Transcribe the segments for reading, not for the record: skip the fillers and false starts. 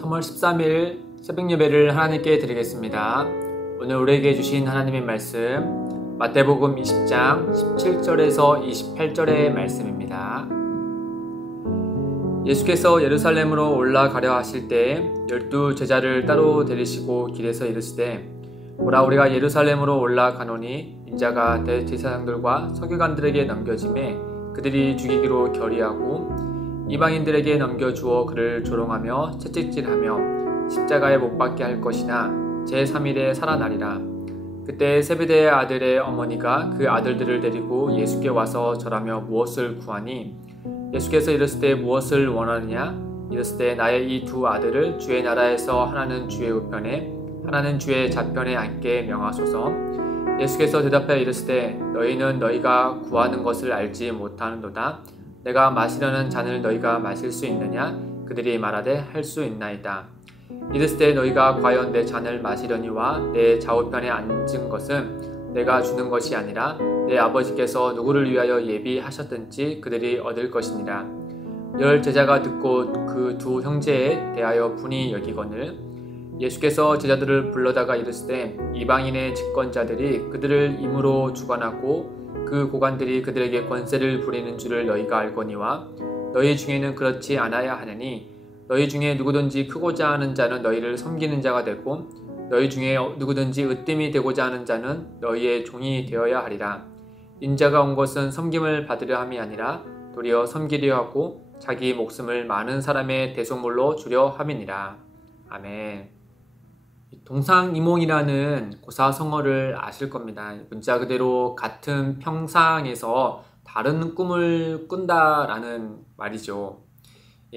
3월 13일 새벽 예배를 하나님께 드리겠습니다. 오늘 우리에게 주신 하나님의 말씀 마태복음 20장 17절에서 28절의 말씀입니다. 예수께서 예루살렘으로 올라가려 하실 때 12 제자를 따로 데리시고 길에서 이르시되 보라, 우리가 예루살렘으로 올라가노니 인자가 대제사장들과 서기관들에게 넘겨지매 그들이 죽이기로 결의하고 이방인들에게 넘겨주어 그를 조롱하며 채찍질하며 십자가에 못 박게 할 것이나 제3일에 살아나리라. 그때 세베대의 아들의 어머니가 그 아들들을 데리고 예수께 와서 절하며 무엇을 구하니 예수께서 이르시되 무엇을 원하느냐? 이르시되 나의 이 두 아들을 주의 나라에서 하나는 주의 우편에 하나는 주의 좌편에 앉게 명하소서. 예수께서 대답하여 이르시되 너희는 너희가 구하는 것을 알지 못하는도다. 내가 마시려는 잔을 너희가 마실 수 있느냐? 그들이 말하되 할 수 있나이다. 이르시되 너희가 과연 내 잔을 마시려니와 내 좌우편에 앉은 것은 내가 주는 것이 아니라 내 아버지께서 누구를 위하여 예비하셨든지 그들이 얻을 것이니라. 10 제자가 듣고 그 두 형제에 대하여 분이 여기거늘 예수께서 제자들을 불러다가 이르시되 이방인의 집권자들이 그들을 임으로 주관하고 그 고관들이 그들에게 권세를 부리는 줄을 너희가 알거니와 너희 중에는 그렇지 않아야 하느니 너희 중에 누구든지 크고자 하는 자는 너희를 섬기는 자가 되고 너희 중에 누구든지 으뜸이 되고자 하는 자는 너희의 종이 되어야 하리라. 인자가 온 것은 섬김을 받으려 함이 아니라 도리어 섬기려 하고 자기 목숨을 많은 사람의 대속물로 주려 함이니라. 아멘. 동상이몽이라는 고사성어를 아실 겁니다. 문자 그대로 같은 평상에서 다른 꿈을 꾼다라는 말이죠.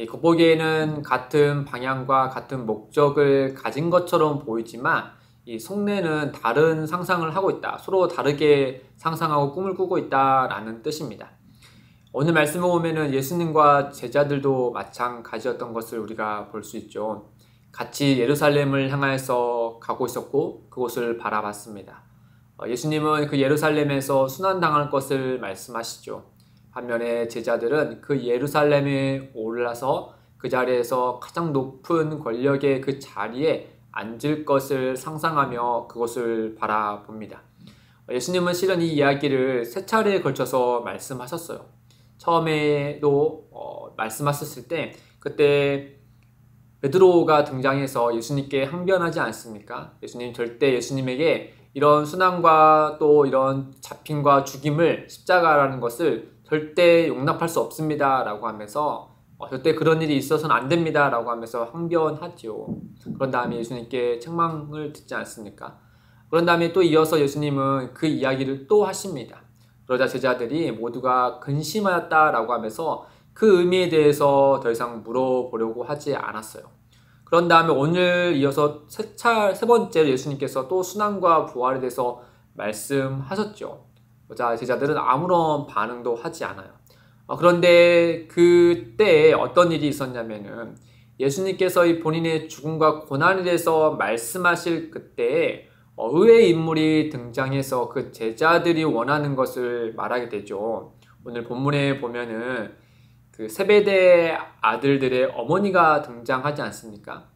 겉보기에는 같은 방향과 같은 목적을 가진 것처럼 보이지만 이 속내는 다른 상상을 하고 있다. 서로 다르게 상상하고 꿈을 꾸고 있다라는 뜻입니다. 오늘 말씀을 보면은 예수님과 제자들도 마찬가지였던 것을 우리가 볼 수 있죠. 같이 예루살렘을 향해서 가고 있었고 그곳을 바라봤습니다. 예수님은 그 예루살렘에서 순환당할 것을 말씀하시죠. 반면에 제자들은 그 예루살렘에 올라서 그 자리에서 가장 높은 권력의 그 자리에 앉을 것을 상상하며 그것을 바라봅니다. 예수님은 실은 이 이야기를 3차례에 걸쳐서 말씀하셨어요. 처음에도 말씀하셨을 때 그때 베드로가 등장해서 예수님께 항변하지 않습니까? 예수님 절대 예수님에게 이런 순환과 또 이런 잡힘과 죽임을 십자가라는 것을 절대 용납할 수 없습니다 라고 하면서 절대 그런 일이 있어서는 안 됩니다 라고 하면서 항변하죠. 그런 다음에 예수님께 책망을 듣지 않습니까? 그런 다음에 또 이어서 예수님은 그 이야기를 또 하십니다. 그러자 제자들이 모두가 근심하였다라고 하면서 그 의미에 대해서 더 이상 물어보려고 하지 않았어요. 그런 다음에 오늘 이어서 세 번째로 예수님께서 또 순환과 부활에 대해서 말씀하셨죠. 그러자 제자들은 아무런 반응도 하지 않아요. 그런데 그때 어떤 일이 있었냐면은 예수님께서 이 본인의 죽음과 고난에 대해서 말씀하실 그때 의외의 인물이 등장해서 그 제자들이 원하는 것을 말하게 되죠. 오늘 본문에 보면은 그 세베대 아들들의 어머니가 등장하지 않습니까?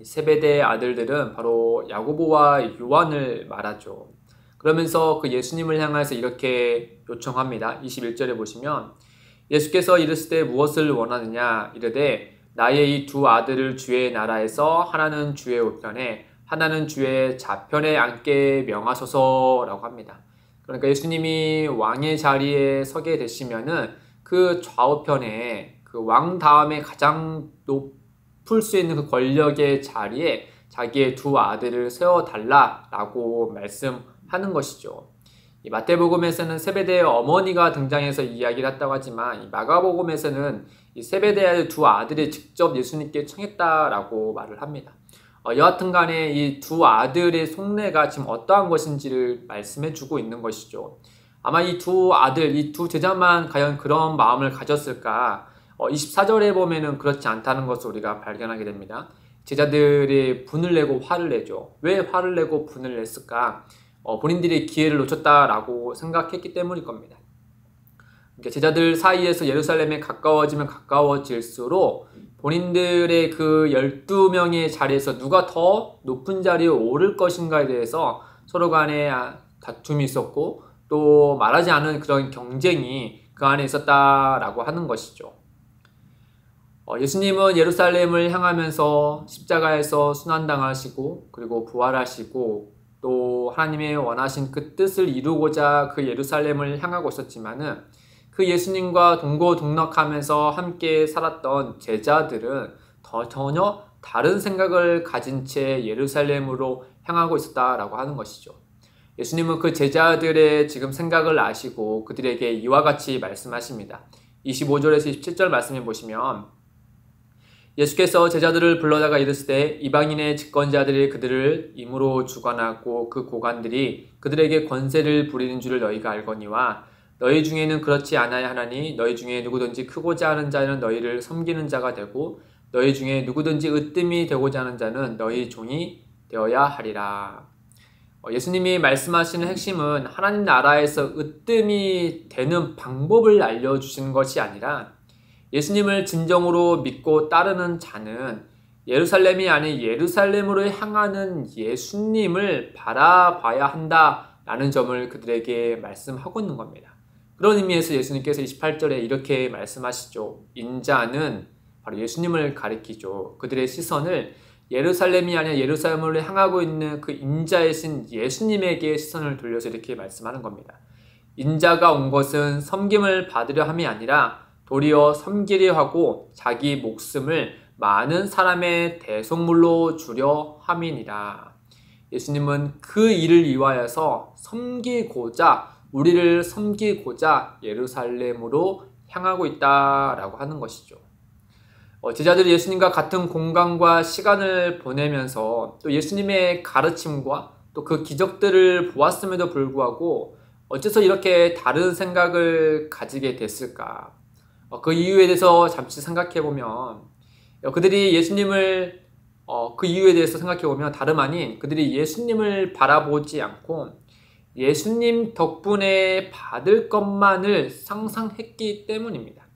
세베대 아들들은 바로 야고보와 요한을 말하죠. 그러면서 그 예수님을 향해서 이렇게 요청합니다. 21절에 보시면 예수께서 이르시되 무엇을 원하느냐 이르되 나의 이 두 아들을 주의 나라에서 하나는 주의 우편에 하나는 주의 좌편에 앉게 명하소서라고 합니다. 그러니까 예수님이 왕의 자리에 서게 되시면은 그 좌우편에 그 왕 다음에 가장 높을 수 있는 그 권력의 자리에 자기의 두 아들을 세워달라라고 말씀하는 것이죠. 이 마태복음에서는 세베대의 어머니가 등장해서 이야기를 했다고 하지만 이 마가복음에서는 이 세베대의 두 아들이 직접 예수님께 청했다라고 말을 합니다. 여하튼 간에 이 두 아들의 속내가 지금 어떠한 것인지를 말씀해 주고 있는 것이죠. 아마 이 두 아들, 이 두 제자만 과연 그런 마음을 가졌을까? 24절에 보면은 그렇지 않다는 것을 우리가 발견하게 됩니다. 제자들이 분을 내고 화를 내죠. 왜 화를 내고 분을 냈을까? 본인들이 기회를 놓쳤다라고 생각했기 때문일 겁니다. 제자들 사이에서 예루살렘에 가까워지면 가까워질수록 본인들의 그 12명의 자리에서 누가 더 높은 자리에 오를 것인가에 대해서 서로 간에 다툼이 있었고 또 말하지 않은 그런 경쟁이 그 안에 있었다라고 하는 것이죠. 예수님은 예루살렘을 향하면서 십자가에서 순환당하시고 그리고 부활하시고 또 하나님의 원하신 그 뜻을 이루고자 그 예루살렘을 향하고 있었지만은 그 예수님과 동고동락하면서 함께 살았던 제자들은 전혀 다른 생각을 가진 채 예루살렘으로 향하고 있었다라고 하는 것이죠. 예수님은 그 제자들의 지금 생각을 아시고 그들에게 이와 같이 말씀하십니다. 25절에서 27절 말씀해 보시면 예수께서 제자들을 불러다가 이르시되 이방인의 집권자들이 그들을 임으로 주관하고 그 고관들이 그들에게 권세를 부리는 줄을 너희가 알거니와 너희 중에는 그렇지 않아야 하나니 너희 중에 누구든지 크고자 하는 자는 너희를 섬기는 자가 되고 너희 중에 누구든지 으뜸이 되고자 하는 자는 너희 종이 되어야 하리라. 예수님이 말씀하시는 핵심은 하나님 나라에서 으뜸이 되는 방법을 알려주시는 것이 아니라 예수님을 진정으로 믿고 따르는 자는 예루살렘이 아닌 예루살렘으로 향하는 예수님을 바라봐야 한다라는 점을 그들에게 말씀하고 있는 겁니다. 그런 의미에서 예수님께서 28절에 이렇게 말씀하시죠. 인자는 바로 예수님을 가리키죠. 그들의 시선을 예루살렘이 아니라 예루살렘을 향하고 있는 그 인자이신 예수님에게 시선을 돌려서 이렇게 말씀하는 겁니다. 인자가 온 것은 섬김을 받으려 함이 아니라 도리어 섬기려 하고 자기 목숨을 많은 사람의 대속물로 주려 함이니라. 예수님은 그 일을 위하여서 우리를 섬기고자 예루살렘으로 향하고 있다라고 하는 것이죠. 제자들이 예수님과 같은 공간과 시간을 보내면서 또 예수님의 가르침과 또 그 기적들을 보았음에도 불구하고 어째서 이렇게 다른 생각을 가지게 됐을까? 그 이유에 대해서 잠시 생각해 보면 그들이 예수님을 그 이유에 대해서 생각해 보면 다름 아닌 그들이 예수님을 바라보지 않고 예수님 덕분에 받을 것만을 상상했기 때문입니다.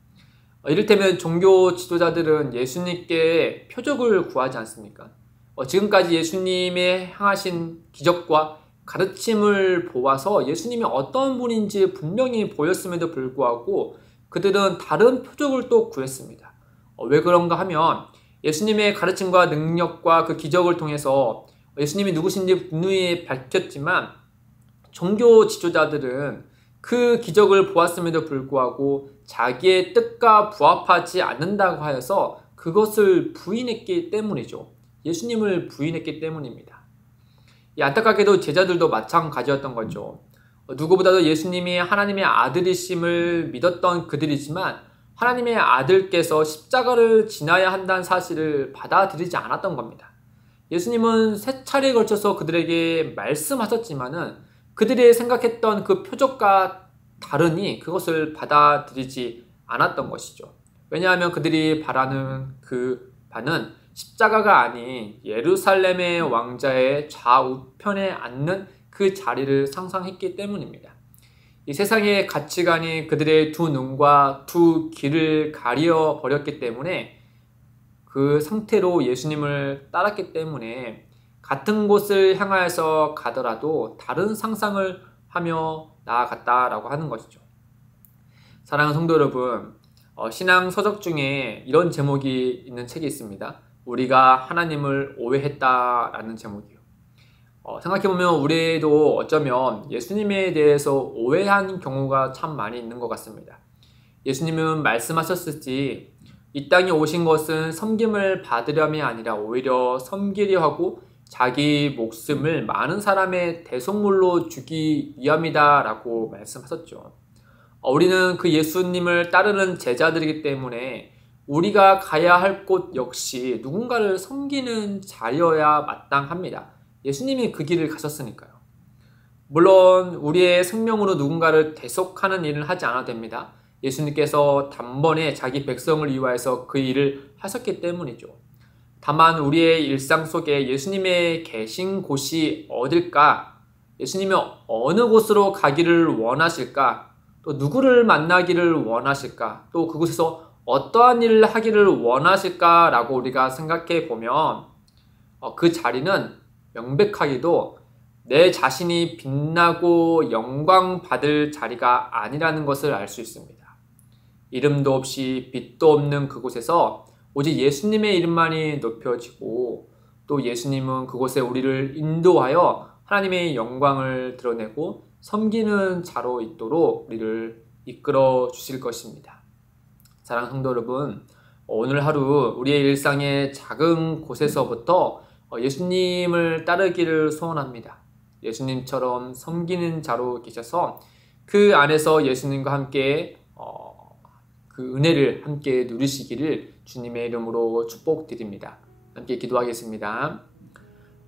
이를테면 종교 지도자들은 예수님께 표적을 구하지 않습니까? 지금까지 예수님의 행하신 기적과 가르침을 보아서 예수님이 어떤 분인지 분명히 보였음에도 불구하고 그들은 다른 표적을 또 구했습니다. 왜 그런가 하면 예수님의 가르침과 능력과 그 기적을 통해서 예수님이 누구신지 분명히 밝혔지만 종교 지도자들은 그 기적을 보았음에도 불구하고 자기의 뜻과 부합하지 않는다고 하여서 그것을 부인했기 때문이죠. 예수님을 부인했기 때문입니다. 안타깝게도 제자들도 마찬가지였던 거죠. 누구보다도 예수님이 하나님의 아들이심을 믿었던 그들이지만 하나님의 아들께서 십자가를 지나야 한다는 사실을 받아들이지 않았던 겁니다. 예수님은 3차례에 걸쳐서 그들에게 말씀하셨지만은 그들이 생각했던 그 표적과 다르니 그것을 받아들이지 않았던 것이죠. 왜냐하면 그들이 바라는 그 바는 십자가가 아닌 예루살렘의 왕자의 좌우편에 앉는 그 자리를 상상했기 때문입니다. 이 세상의 가치관이 그들의 두 눈과 두 귀를 가려 버렸기 때문에 그 상태로 예수님을 따랐기 때문에 같은 곳을 향하여서 가더라도 다른 상상을 하며 나아갔다라고 하는 것이죠. 사랑하는 성도 여러분, 신앙 서적 중에 이런 제목이 있는 책이 있습니다. 우리가 하나님을 오해했다라는 제목이요. 생각해보면 우리도 어쩌면 예수님에 대해서 오해한 경우가 참 많이 있는 것 같습니다. 예수님은 말씀하셨을지 이 땅에 오신 것은 섬김을 받으려함이 아니라 오히려 섬기려 하고 자기 목숨을 많은 사람의 대속물로 주기 위함이다 라고 말씀하셨죠. 우리는 그 예수님을 따르는 제자들이기 때문에 우리가 가야 할 곳 역시 누군가를 섬기는 자리여야 마땅합니다. 예수님이 그 길을 가셨으니까요. 물론 우리의 생명으로 누군가를 대속하는 일을 하지 않아도 됩니다. 예수님께서 단번에 자기 백성을 위하여서 그 일을 하셨기 때문이죠. 다만 우리의 일상 속에 예수님의 계신 곳이 어딜까? 예수님이 어느 곳으로 가기를 원하실까? 또 누구를 만나기를 원하실까? 또 그곳에서 어떠한 일을 하기를 원하실까라고 우리가 생각해 보면 그 자리는 명백하게도 내 자신이 빛나고 영광 받을 자리가 아니라는 것을 알 수 있습니다. 이름도 없이 빛도 없는 그곳에서 오직 예수님의 이름만이 높여지고 또 예수님은 그곳에 우리를 인도하여 하나님의 영광을 드러내고 섬기는 자로 있도록 우리를 이끌어 주실 것입니다. 사랑하는 성도 여러분, 오늘 하루 우리의 일상의 작은 곳에서부터 예수님을 따르기를 소원합니다. 예수님처럼 섬기는 자로 계셔서 그 안에서 예수님과 함께 그 은혜를 함께 누리시기를 주님의 이름으로 축복드립니다. 함께 기도하겠습니다.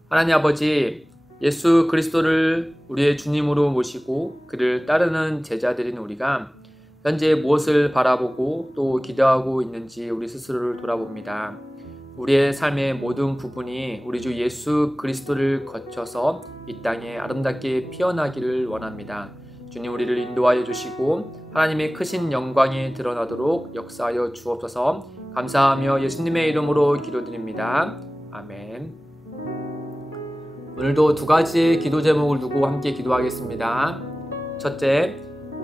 하나님 아버지, 예수 그리스도를 우리의 주님으로 모시고 그를 따르는 제자들인 우리가 현재 무엇을 바라보고 또 기도하고 있는지 우리 스스로를 돌아봅니다. 우리의 삶의 모든 부분이 우리 주 예수 그리스도를 거쳐서 이 땅에 아름답게 피어나기를 원합니다. 주님, 우리를 인도하여 주시고 하나님의 크신 영광이 드러나도록 역사하여 주옵소서. 감사하며 예수님의 이름으로 기도드립니다. 아멘. 오늘도 두 가지의 기도 제목을 두고 함께 기도하겠습니다. 첫째,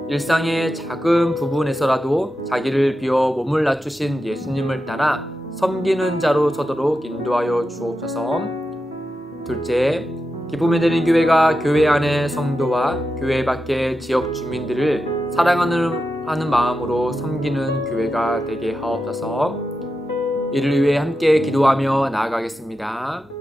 일상의 작은 부분에서라도 자기를 비워 몸을 낮추신 예수님을 따라 섬기는 자로 서도록 인도하여 주옵소서. 둘째, 기쁨의 대림 교회가 교회 안의 성도와 교회 밖의 지역 주민들을 사랑하는 마음으로 섬기는 교회가 되게 하옵소서. 이를 위해 함께 기도하며 나아가겠습니다.